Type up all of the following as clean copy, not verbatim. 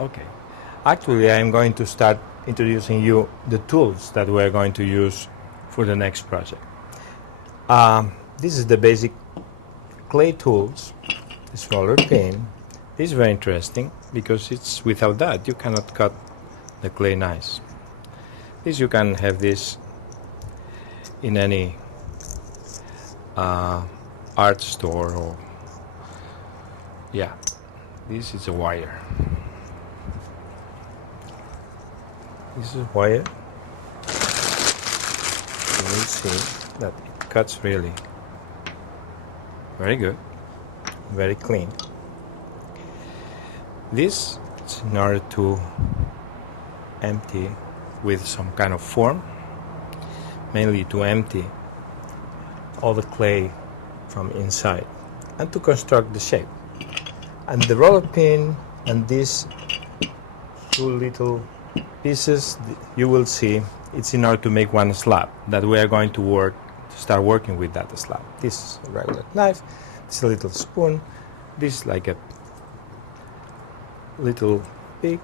Okay. Actually, I'm going to start introducing you the tools that we're going to use for the next project. This is the basic clay tools, the smaller pin. This is very interesting because it's without that you cannot cut the clay nice. This you can have this in any art store, or yeah, this is a wire. This is wire. You will see that it cuts really very good, very clean. This is in order to empty with some kind of form, mainly to empty all the clay from inside and to construct the shape. And the roller pin and these two little pieces you will see, it's in order to make one slab that we are going to start working with that slab. This is a regular knife, this is a little spoon, this is like a little pig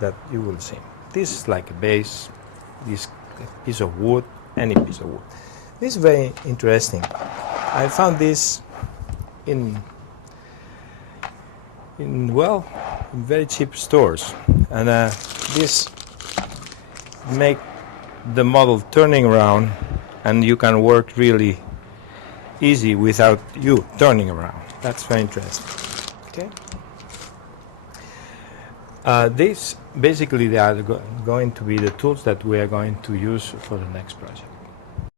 that you will see. This is like a base, this piece of wood, any piece of wood. This is very interesting. I found this in very cheap stores, and this make the model turning around, and you can work really easy without you turning around. That's very interesting. Okay. These basically they are going to be the tools that we are going to use for the next project.